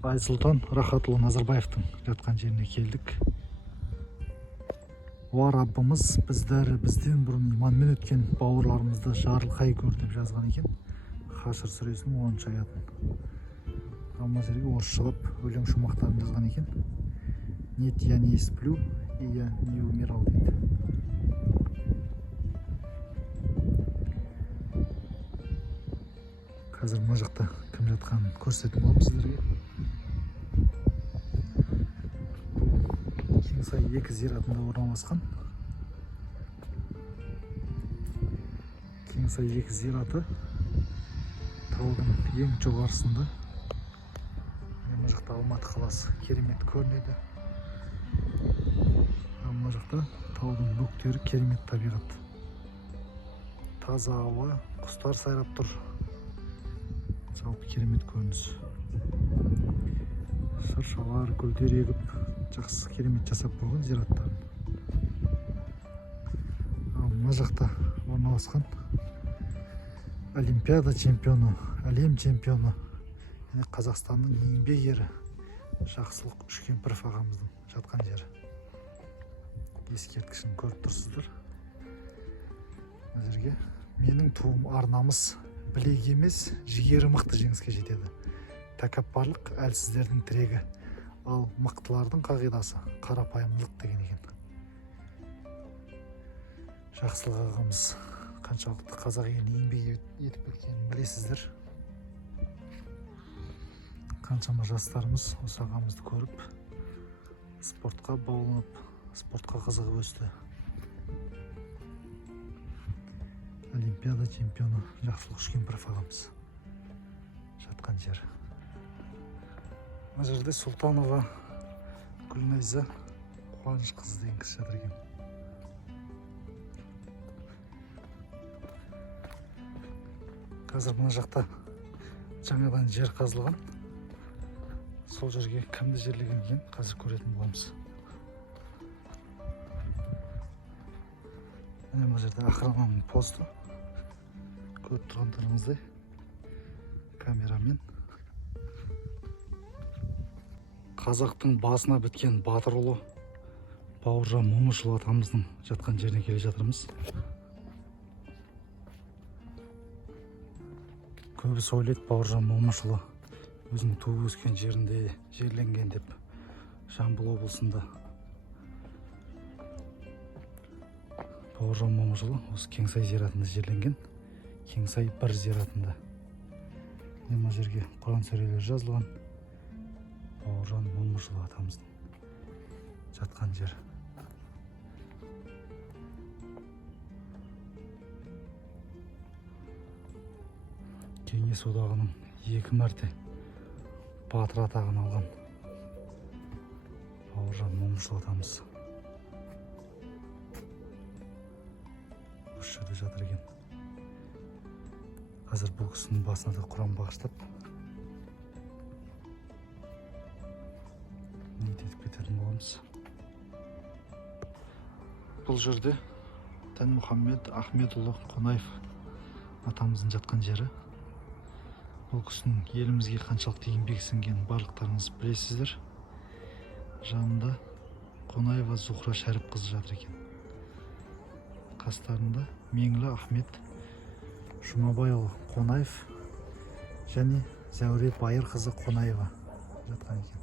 Айсұлтан Рахатұлы Назарбаевтың жатқан жеріне келдік. О Раббымыз бізден бұрын иманмен өткен бауырларымызды жарылқай көр деп жазған екен. Хашр сүресінің 10-шы аятын. Мына жерге орысшалап өлең шумақтарын жазған екен. Нет, я не сплю, и я не умирал дейді. Қазір мына жақта кім жатқанын көрсетіп боламын сіздерге. Кеңсай 2 зиратында орналасқан. Кеңсай 2 зираты таудың ең жоғарысында. Мына жақта Алматы қаласы керемет көрінеді. Мына жақта таудың бөктері керемет табиғат. Таза ауа, құстар сайрап тұр. Жалпы керемет көрініс. Шыршалар, гүлдер егіп, жақсы керемет жасап қойған зираттарын. Мына жақта орналасқан Олимпиада чемпионы, әлем чемпионы, Қазақстанның еңбек ері Жақсылық Үшкемпіров ағамыздың жатқан жері. Ескерткішін көріп тұрсыздар. Мына жерге менің туым арнамыз білек емес, жігері мықты жеңіске жетеді. Тәкаппарлық әлсіздердің тірегі, ал мықтылардың қағидасы қарапайымдылық деген екен. Жақсылық ағамыз қаншалықты қазақ елін еңбек етіп кеткенін білесіздер. Қаншама жастарымыз осы ағамызды көріп, спортқа баулынып, спортқа қызығып өсті. Олимпиада чемпионы Жақсылық Үшкемпіров ағамыз жатқан жер. Мына жерде Сұлтанова Гүлнайза Қуанышқызы деген кісі жатыр екен. Қазір мына жақта жаңадан жер қазылған. Сол жерге кімді жерлеген екен, қазір көретін боламыз. Мына жерде охрананың посты. Көріп тұрғандарыңыздай камерамен. Қазақтың басына біткен батыр ұлы Бауыржан Момышұлы атамыздың жатқан жеріне келе жатырмыз. Көбісі ойлайды Бауыржан Момышұлы өзінің туып өскен жерінде жерленген деп. Жамбыл облысында. Бауыржан Момышұлы осы Кеңсай зиратында жерленген. Кеңсай 1 зиратында. Мына жерге Құран сүрелері жазылған. Бауыржан Момышұлы атамыздың жатқан жер. Кеңес одағының 2 мәрте батыр атағын алған Бауыржан Момышұлы атамыз. Осы жерде жатыр екен. Қазір бұл кісінің басына да Құран бағыштап ниет етіп кететін боламыз. Бұл жерде Дінмұхаммед Ахметұлы Қонаев атамыздың жатқан жері. Бұл кісінің елімізге қаншалықты еңбек сіңгенін барлықтарыңыз білесіздер. Жанында Қонаева Зухра Шәріпқызы жатыр екен. Қастарында Меңлі Ахмет Жұмабайұлы Қонаев және Зәуре Байырқызы Қонаева жатқан екен.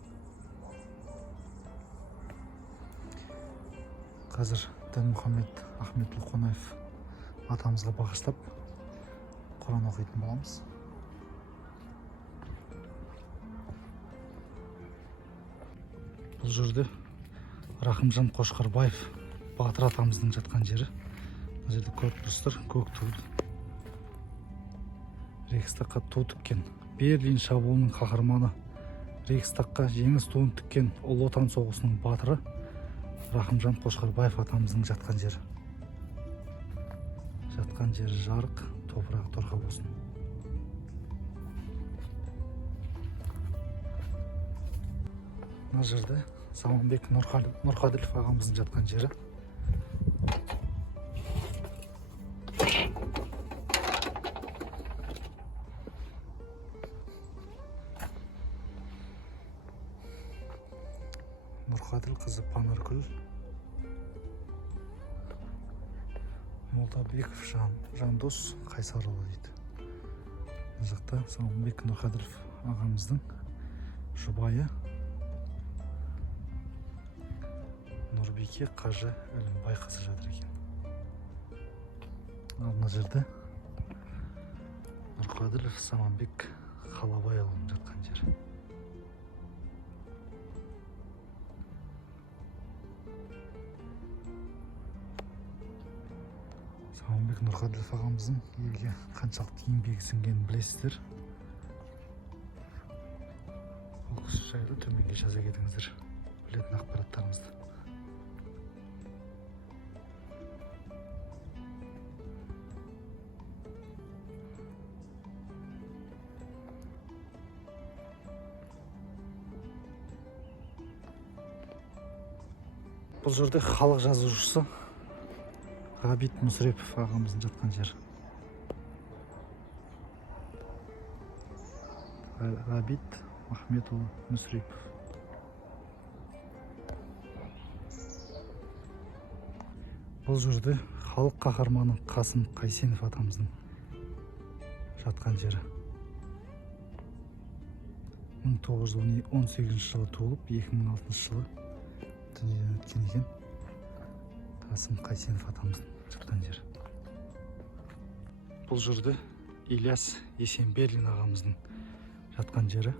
Қазір Дінмұхаммед Ахметұлы Қонаев атамызға бағыштап Құран оқитын боламыз. Бұл жерде Рахымжан Қошқарбаев батыр атамыздың жатқан жері. Бұл жерде көріп тұрсыздар, көк туды. Рейхстагқа ту тіккен Берлин шабуылының қаһарманы, Рейхстагқа жеңіс туын тіккен Ұлы Отан соғысының батыры Рахымжан Қошқарбаев атамыздың жатқан жері. Жатқан жері жарық, топырағы торқа болсын. Мына жерде Заманбек Нұрқаділов ағамыздың жатқан жері. Нұрқаділ қызы Панаркүл, Молдабеков Жандос Қайсарұлы дейді. Мына жақта Самалбек Нұрқаділов ағамыздың жұбайы Нұрбеке Қажы Әлімбай қызы жатыр екен. Ал мына жерде Нұрқаділов Самалбек Қалабайұлының жатқан жері. Самалбек Нұрқаділов ағамыздың елге қаншалықты еңбегі сіңгенін білесіздер. Ол кісі жайлы төменге жаза кетіңіздер, білетін ақпараттарымызды. Бұл жерде халық жазушысы Ғабит Мүсірепов ағамыздың жатқан жер. Ғабит Махметұлы Мүсірепов. Бұл жерде халық қаһарманы Қасым Қайсенов атамыздың жатқан жері. 1918 жылы туылып, 2006 жылы дүниеден өткен екен. Қасым Қайсенов атамыздың жатқан жері. Бұл жерде Ильяс Есенберлин ағамыздың жатқан жері.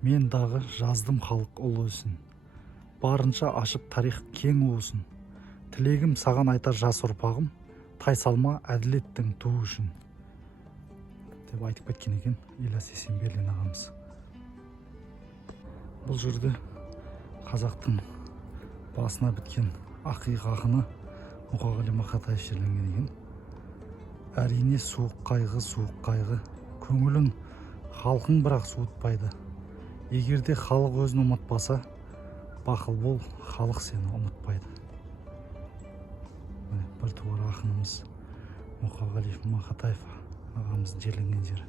Мен дағы жаздым халық ұлы өсін, барынша ашып тарих кең уысын. Тілегім саған айтар жас ұрпағым, тайсалма әділеттің туы үшін деп айтып кеткен екен Ильяс Есенберлин ағамыз. Бұл жерде қазақтың басына біткен ақиық ақыны Мұқағали Мақатаев жерленген екен. Әрине суық қайғы, көңілін халқың бірақ суытпайды. Егерде халық өзін ұмытпаса, бақыл бол, халық сені ұмытпайды. Бір туар ақынымыз Мұқағали Мақатаев ағамыздың жерленген жері.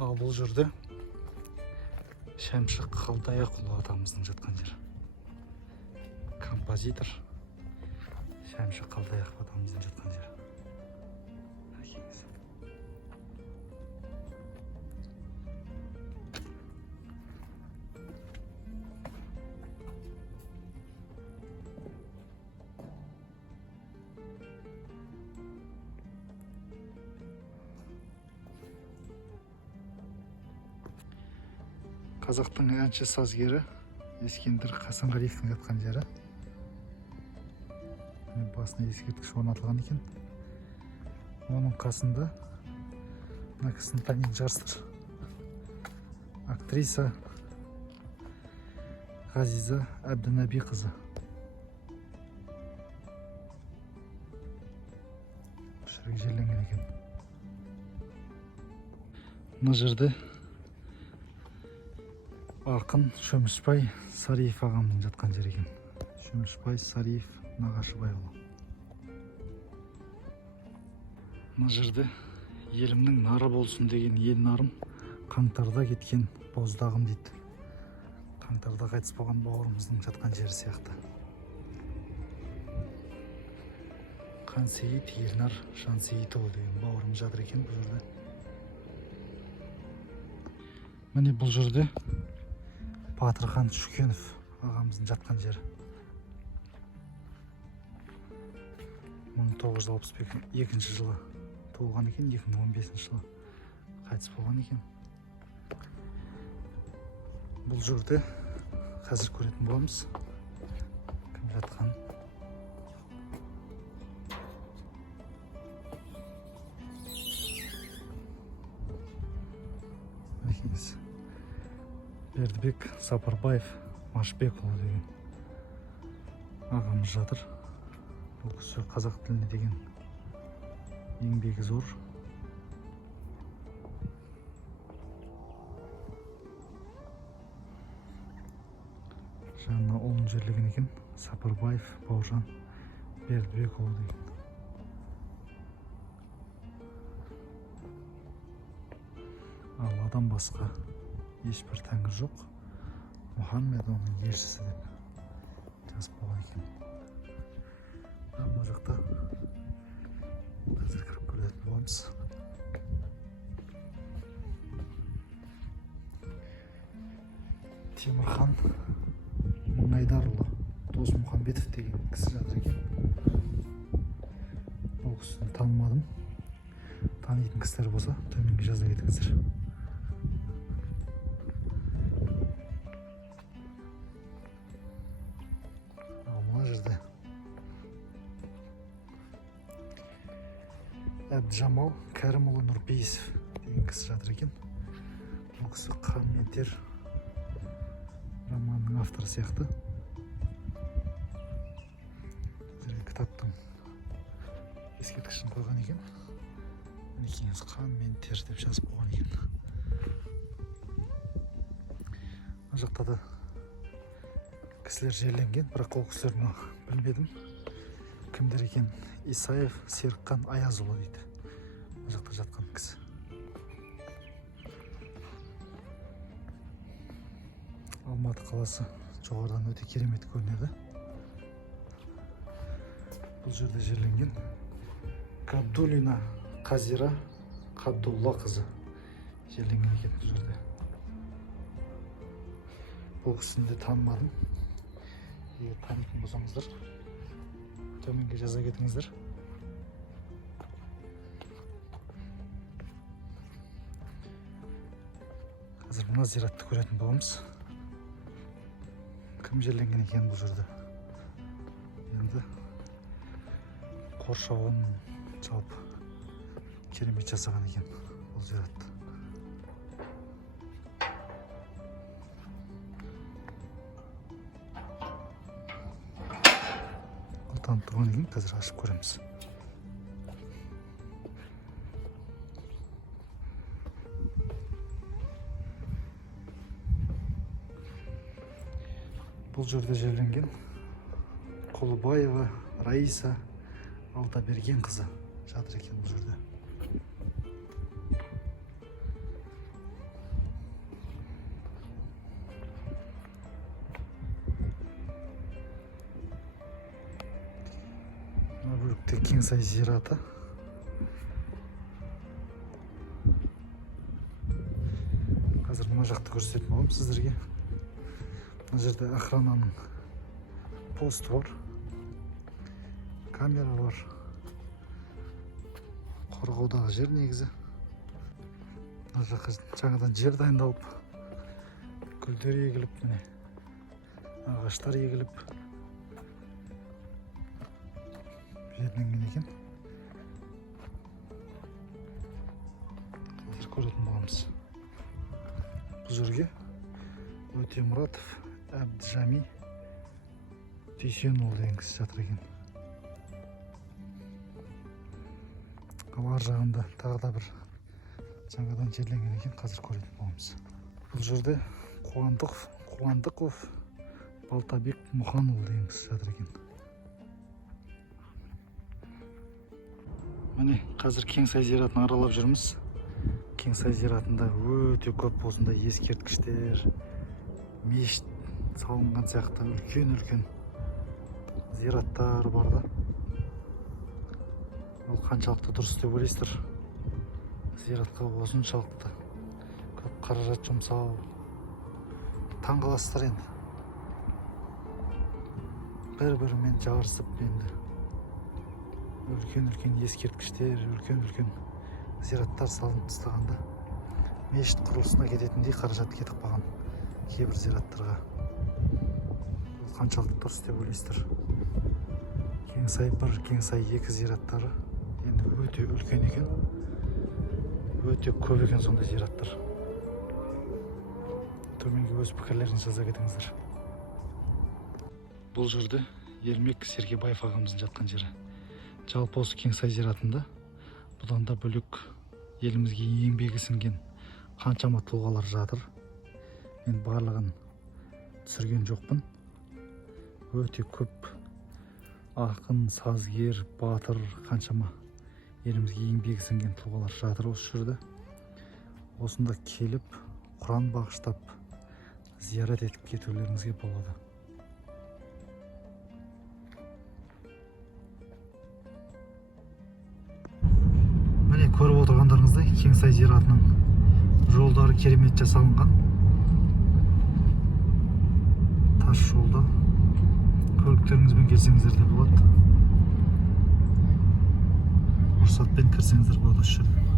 Ал бұл жерде Шәмші Қалдаяқұлы атамыздың жатқан жері. Композитор Шәмші Қалдаяқұлы атамыздың жатқан жері. Қазақтың әнші сазгері Ескендір Қасанғалиевтің жатқан жері. Басына ескерткіш орнатылған екен. Оның қасында мына кісіні танитын шығарсыздар. Актриса Ғазиза Әбдінаби қызы. Жүрек жерленген екен. Мына жерде ақын Шөмішбай Сариев ағамның жатқан жері екен. Шөмішбай Сариев Нағашыбайұлы. Мына жерде елімнің нары болсын деген ел нарым, қаңтарда кеткен боздағым дейді. Қаңтарда қайтыс болған бауырымыздың жатқан жері сияқты. Қансейіт Елнар Жансейітұлы деген бауырымыз жатыр екен бұл жерде. Міне бұл жерде Батырхан Шүкенов ағамыздың жатқан жері. 1962 жылы туылған екен, 2015 жылы қайтыс болған екен. Бұл жерде қазір көретін боламыз кім жатқан. Бердібек Сапарбаев Машбекұлы деген ағамыз жатыр. Бұл кісі қазақ тіліне деген еңбегі зор. Жанына ұлын жерлеген екен. Сапарбаев Бауыржан Бердібекұлы деген. Алладан басқа ешбір тәңір жоқ, Мұхаммед оның елшісі деп жазып қойған екен. Мына жақта қазір кіріп көретін боламыз. Темірхан Мыңайдарұлы Досмұхамбетов деген кісі жатыр екен. Бұл кісіні танымадым. Танитын кісілер болса, төменге жаза кетіңіздер. Мына жерде Әбдіжамал Кәрімұлы Нұрпейісов деген кісі жатыр екен. Бұл кісі «Қан мен тер» романның авторы сияқты. Кітаптың ескерткішін қойған екен. Мінекейіңіз «Қан мен тер» деп жазып қойған екен. Мына жақта да кісілер жерленген, бірақ ол кісілерді білмедім. Кімдер екен? Исаев Серікқан Аязұлы дейді. Мына жақта жатқан кісі. Алматы қаласы жоғарыдан өте керемет көрінеді. Бұл жерде жерленген Қабдулина Қазира Қабдулла қызы жерленген екен бұл жерде. Бұл кісіні де танымадым. Егер танитын болсаңыздар, төменге жаза кетіңіздер. Қазір мына зиратты көретін боламыз. Кім жерленген екен бұл жерде? Енді қоршауын жалпы керемет жасаған екен бұл зиратты. Танытылған екен, қазір ашып көреміз. Бұл жерде жерленген Құлыбаева Раиса Алдаберген қызы жатыр екен бұл жерде. Мына бөлікте Кеңсай зираты. Қазір мына жақты көрсететін боламын сіздерге. Мына жерде охрананың посты бар, камера бар, қорғаудағы жер негізі. Мына жаққа жаңадан жер дайындалып, гүлдер егіліп, міне ағаштар егіліп жерленген екен. Қазір көретін боламыз. Бұл жерге Өтемұратов Әбдіжами Дүйсенұлы деген кісі жатыр екен. Ал ар жағында тағы да бір жаңадан жерленген екен, қазір көретін боламыз. Бұл жерде Қуандықов Балтабек Мұханұлы деген кісі жатыр екен. Міне қазір Кеңсай зиратын аралап жүрміз. Кеңсай зиратында өте көп осындай ескерткіштер, мешіт салынған сияқты үлкен зираттар бар да. Ол қаншалықты дұрыс деп ойлайсыздар? Зиратқа осыншалықты көп қаражат жұмсау, таңғаласыздар енді. Бір-бірімен жарысып енді үлкен ескерткіштер, үлкен зираттар салынып тастағанда мешіт құрылысына кететіндей қаражат кетіп қалған кейбір зираттарға. Қаншалықты дұрыс деп ойлайсыздар? Кеңсай 1, Кеңсай 2 зираттары енді өте үлкен екен, өте көп екен сондай зираттар. Төменге өз пікірлеріңізді жаза кетіңіздер. Бұл жерде Ермек Сергебаев ағамыздың жатқан жері. Жалпы осы Кеңсай зиратында бұдан да бөлек елімізге еңбегі сіңген қаншама тұлғалар жатыр. Мен барлығын түсірген жоқпын. Өте көп ақын, сазгер, батыр, қаншама елімізге еңбегі сіңген тұлғалар жатыр осы жерде. осында келіп Құран бағыштап зиярат етіп кетулеріңізге болады. Міне көріп отырғандарыңыздай Кеңсай зиратының жолдары керемет жасалынған. Тас жолда көліктеріңізбен келсеңіздер де болады. Рұқсатпен кірсеңіздер болады осы жерден.